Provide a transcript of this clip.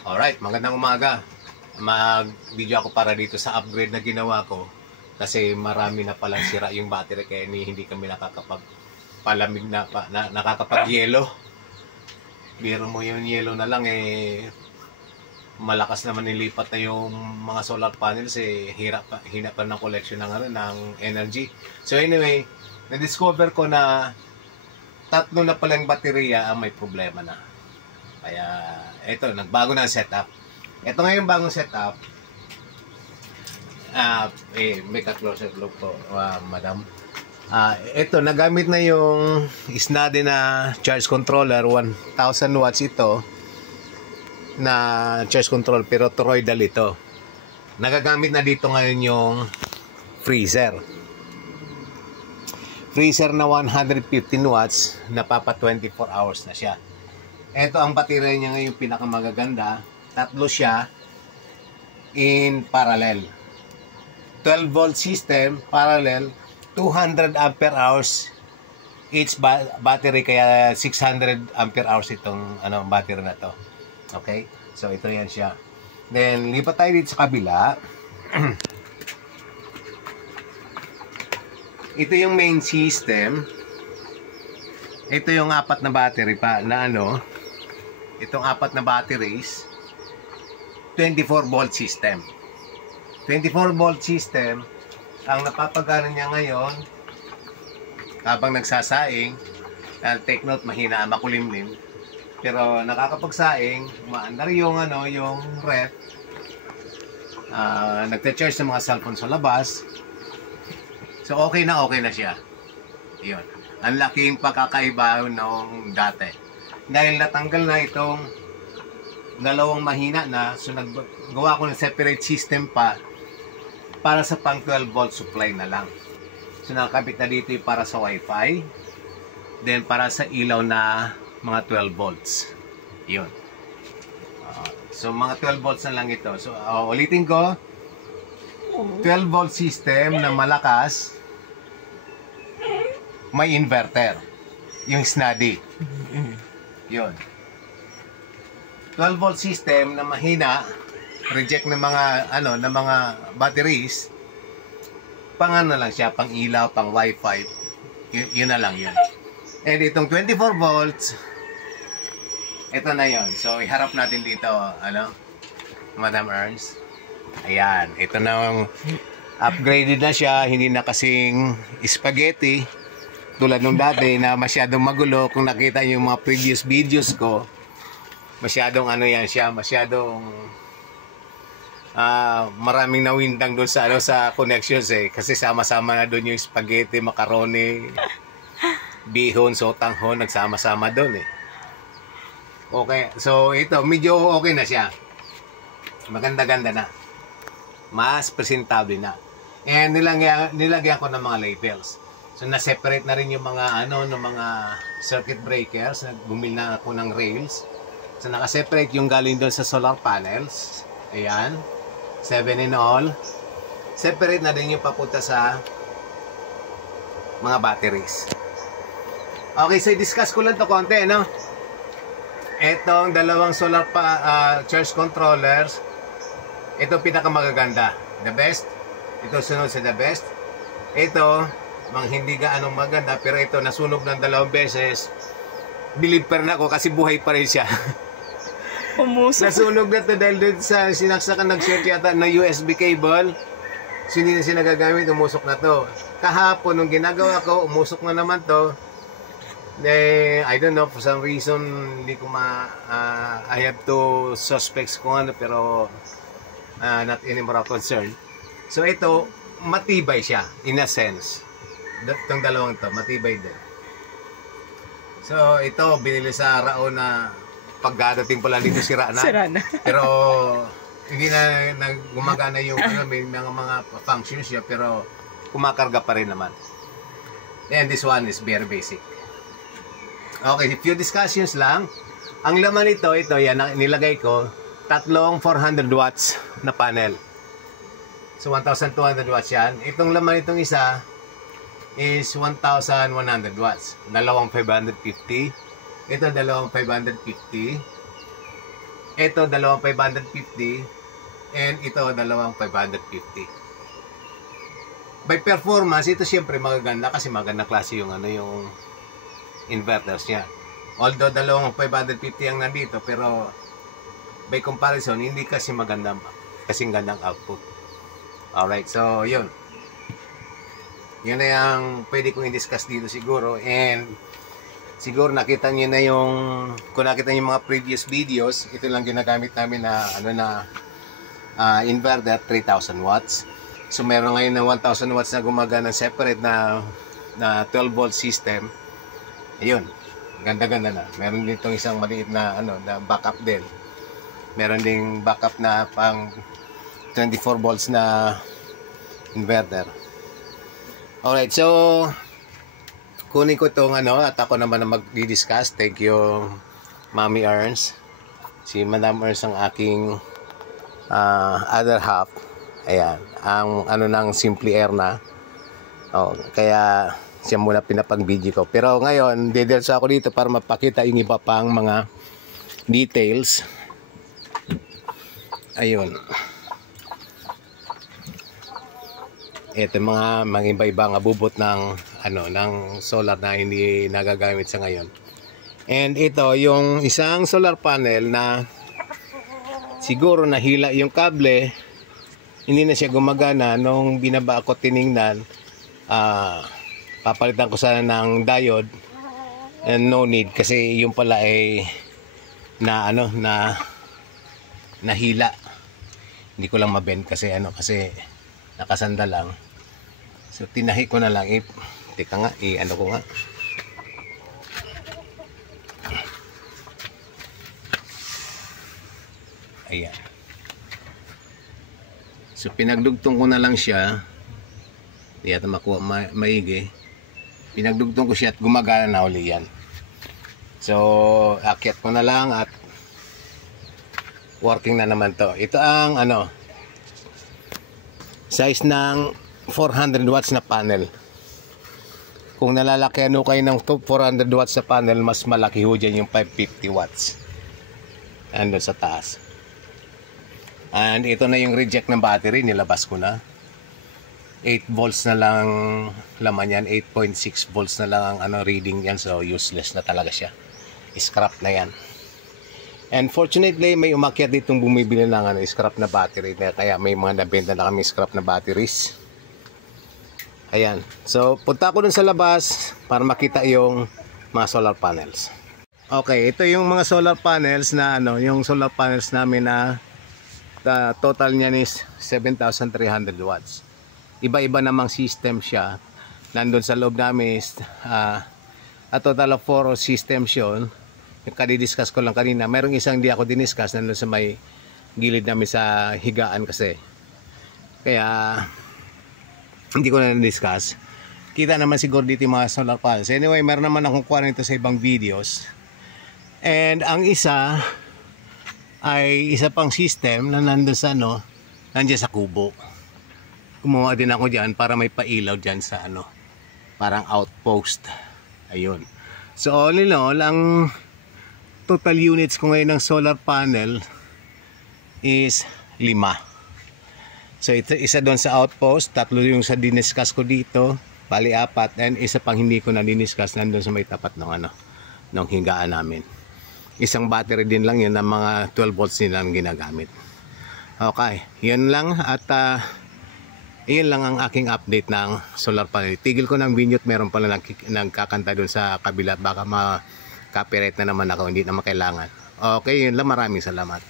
Alright, magandang umaga. Mag-video ako para dito sa upgrade na ginawa ko kasi marami na palang sira yung battery kaya hindi kami nakakapagpalamig nakakapag-yelo. Biro mo yung yelo na lang malakas naman nilipat na yung mga solar panels hina pa ng collection ng energy. So anyway, na-discover ko na tatlo na palang baterya ang may problema na. Kaya, ito, nagbago na ang setup. Ito nga yung bagong setup. Make a closer look po, madam. Ito, nagamit na yung Snade na charge controller. 1000 watts ito na charge control, pero toroidal ito. Nagagamit na dito ngayon yung freezer. Freezer na 115 watts, napapa 24 hours na siya. Ito ang baterya niya ngayon pinakamagaganda. Tatlo siya in parallel. 12 volt system, parallel, 200 ampere hours each battery, kaya 600 ampere hours itong battery na to. Okay? So ito yan siya. Then lipat tayo dito sa kabila. Ito yung main system. Ito yung apat na battery pa na itong apat na batteries, 24 volt system. 24 volt system, ang napapagana niya ngayon habang nagsasaing, take note, mahina, makulimlim, pero nakakapagsaing, umaandar yung yung ref, nagte-charge ng mga cellphone sa labas. So okay na siya. Yun. Ang laking pagkakaiba nung dati. Dahil natanggal na itong dalawang mahina na, so naggawa ko ng separate system pa para sa pang 12 volt supply na lang. So nakakabit na dito yung para sa wifi, then para sa ilaw na mga 12 volts. Yun. So mga 12 volts na lang ito. So ulitin ko, 12 volt system na malakas, may inverter, yung Snade. Yun. 12 volt system na mahina, reject ng mga ng mga batteries, pang lang siya, pang ilaw, pang wifi. Yun na lang yun. And itong 24 volts, ito na yun. So iharap natin dito, Madam Ernst. Ayan, ito na, upgraded na siya, hindi na kasing spaghetti tulad nung dati na masyadong magulo. Kung nakita niyo yung mga previous videos ko, masyadong yan siya, masyadong maraming nawindang doon sa connections kasi sama-sama na doon yung spaghetti, macaroni, bihon, sotanghon, nagsama-sama doon Okay, so ito, medyo okay na siya. Maganda-ganda na. Mas presentable na. And nilagyan ko ng mga labels. So na-separate na rin yung mga ng mga circuit breakers. Bumili na ako ng rails. So naka-separate yung galing doon sa solar panels. Ayan. 7 in all. Separate na din yung papunta sa mga batteries. Okay, so i-discuss ko lang to konti, Etong dalawang solar charge controllers, ito pinakamagaganda. The best. Ito sunod sa the best. Ito, hindi gaanong maganda, pero ito nasunog ng 2 beses. Believe pa rin ako kasi buhay pa rin siya. Nasunog na ito dahil doon sa sinaksakan nag-short yata na USB cable. Hindi na siya nagagamit, umusok na to. Kahapon, nung ginagawa ko, umusok na naman to. I don't know, for some reason, hindi ko I have to suspects kung pero not anymore concern. So ito, matibay siya, in a sense. Itong dalawang to, matibay din. So ito, binili sa Raon na pagdadating pala dito sira na. Pero hindi na gumagana yung may mga functions siya, pero kumakarga pa rin naman. And this one is very basic. Okay, few discussions lang. Ang laman ito yan, nilagay ko, tatlong 400 watts na panel. So 1,200 watts yan. Itong laman itong isa is 1,100 watts. Dalawang 550. Ito dalawang 550. Ito, dalawang 550. And ito, dalawang 550. By performance, ito siyempre magaganda kasi maganda klase yung yung inverters niya. Although dalawang 550 ang nandito, pero by comparison, hindi kasi maganda, kasing gandang output. Alright, so yun. Yun na yung pwede kong i-discuss dito siguro. And siguro nakita niyo na kung nakita niyo yung mga previous videos, ito lang ginagamit namin na inverter 3000 watts. So meron ngayon na 1000 watts na gumagana separate na 12 volt system. Ayun. Ganda-ganda na. Meron din itong isang maliit na na backup din. Meron ding backup na pang 24 volts na inverter. Alright, so kunin ko itong at ako naman na mag-discuss. Thank you, Mami Ernst. Si Madam Ernst ang aking other half. Ayan, ang ng Simply Air na. Kaya siya muna pinapag-video ko. Pero ngayon, didiretso ako dito para mapakita yung iba pang mga details. Ayun. Ito mga iba-ibang abubot ng ng solar na hindi nagagamit sa ngayon. And ito yung isang solar panel na siguro nahila yung kable, hindi na siya gumagana. Nung binaba ko tiningnan, papalitan ko sana ng diode, and no need kasi yung pala ay nahila. Hindi ko lang mabend kasi kasi nakasanda lang. So tinahi ko na lang. Teka nga, ko nga. Ayan. So pinagdugtong ko na lang siya. Hindi yata makuha maigi. Pinagdugtong ko siya at gumagana na uli yan. So akyat ko na lang at working na naman to. Ito ang size ng 400 watts na panel. Kung nalalaki kayo ng 400 watts na panel, mas malaki ho dyan yung 550 watts. Ando sa taas. And ito na yung reject ng battery, nilabas ko na. 8 volts na lang laman yan, 8.6 volts na lang ang reading yan, so useless na talaga siya. Scrap na yan. And fortunately, may umakyat ditong bumibili ng scrap na battery, kaya may mga nabenta na kami scrap na batteries. Ayan. So, punta ako dun sa labas para makita yung mga solar panels. Okay, ito yung mga solar panels na yung solar panels namin na total niyan is 7,300 watts. Iba-iba namang system siya. Nandun sa loob namin is a total of 4 systems yun. Yung kadidiscuss ko lang kanina. Merong isang hindi ako diniscuss, nandun sa may gilid namin sa higaan kasi. Kaya hindi ko na discuss. Kita naman siguro dito yung mga solar panels. Anyway, meron naman akong kuha nito sa ibang videos. And ang isa ay isa pang system na nandun sa nandiyan sa kubo. Kumuha din ako dyan para may pailaw dyan sa parang outpost. Ayun. So all in all, ang total units ko ngayon ng solar panel is 5. So ito, isa doon sa outpost, 3 yung sa diniscuss ko dito, bali 4, and isa pang hindi ko na diniscuss nandun sa may tapat ng ng higaan namin. Isang battery din lang yun, ng mga 12 volts nilang ginagamit. Okay, yun lang at yun lang ang aking update ng solar panel. Tigil ko ng video at meron pala nagkakanta doon sa kabila, baka ma-copyright na naman ako, hindi naman kailangan. Okay, yun lang, maraming salamat.